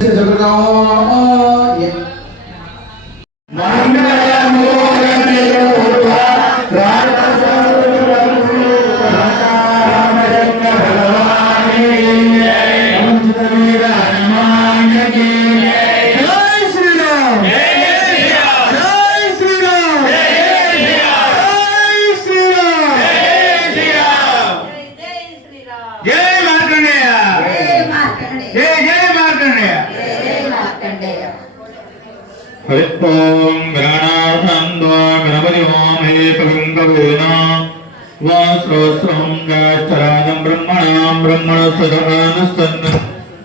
சொல்றோம் హరిత్వం గణార్థందో గణపతి ఓమేకలింగవేన వాస్రోస్రం గాశ్చరాజం బ్రహ్మణాం బ్రహ్మణస్వదనస్తన్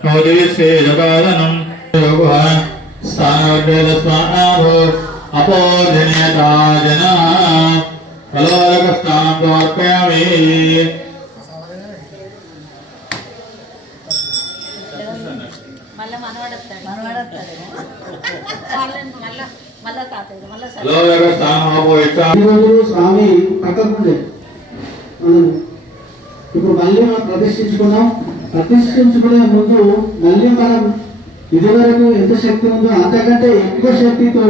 నోదేశే జగాదనం స్థానోర్వేదస్వాహో అపోజనీయతా జన కలోలకస్థానం సమర్పయామి మళ్ళా మనవాడతాడు మనవాడతాడేమో స్వామి పక్కకుండే. ఇప్పుడు మళ్ళీ మనం ప్రతిష్ఠించుకున్నాం. ప్రతిష్ఠించుకునే ముందు మళ్ళీ మనం ఇదివరకు ఎంత శక్తి ఉందో అంతకంటే ఎక్కువ శక్తితో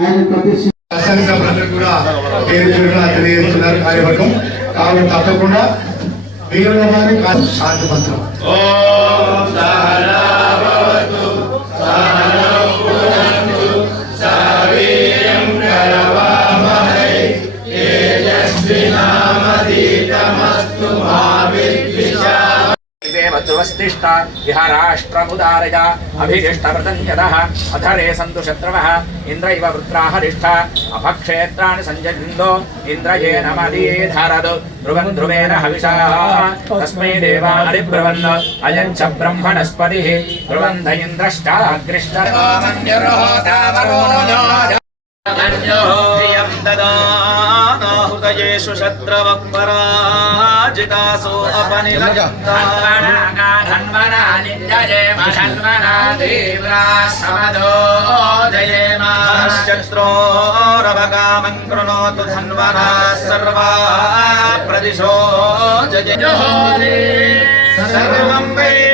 ఆయన ప్రతిష్ఠించారు కూడా తప్పకుండా राष्ट्रमुदारय अभिदिष्टव्रतं यदः अधरे सन्तु शत्रवः इन्द्र इव वृत्राहरिष्ठ अपक्षेत्राणि सञ्जन्तो इन्द्रयेन मदीधरदु ध्रुवन् ध्रुवेन हविषा तस्मै देवानिब्रुवन् अयं च ब्रह्मणस्पतिः ध्रुवन्ध इन्द्रश्चाग्रिष्ट धियं ददानो हृदयेषु शत्रवक्पराजितासु अपनिलक्तान्वनानित्यजेमषण्वनाधीव्राः कृणोतु धन्वना सर्वा प्रदिशो जय सर्वं वै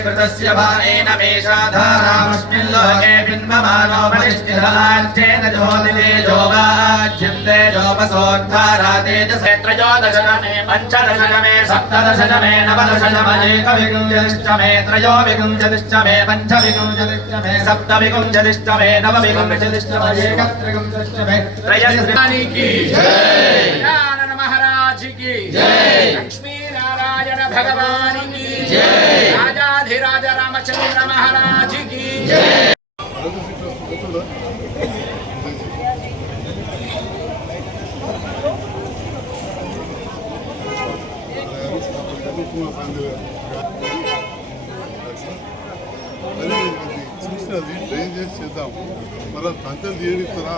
कृतस्य भानेन मेषाधारामस्मिन् लोके बिम्बमानो बलिष्ठिराज्येन ज्योतिते जोगाज्यन्ते जोपसोद्धारा तेजसेत्रयोदशमे पञ्चदशमे सप्तदशमे नवदशमेकविगुञ्जलिश्च मे त्रयोविगुञ्जलिश्च मे पञ्चविगुञ्जलिश्च मे सप्तविगुञ्जलिश्च मे नवविगुञ्जलिश्च मे एकत्रिगुञ्जलिश्च मे त्रयस्त्राणि की जय చూసినది ట్రైన్ చేసి చేద్దాం? మళ్ళీ పంచలు తీయనిస్తారా?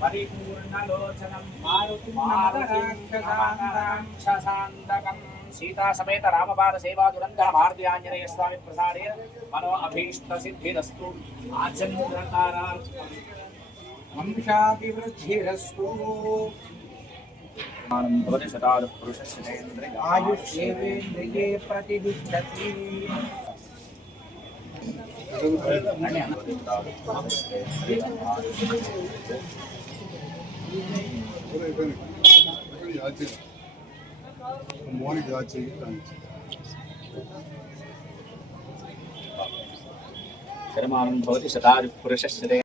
పరిపూర్ణలోచనం మారుతిరాక్షసాంతకం సీతాసమేత రామపాద సేవా దురంధర మార్గాంజనేయ స్వామి ప్రసాదే మనో అభీష్ట సిద్ధిరస్తు ఆచంద్రతారార్థం వంశాభివృద్ధిరస్తు. భవతి శతారు ஆச்சு மோனிக்கு ஆச்சு சிரமானம் பவதி சதா புருஷஸ்ரே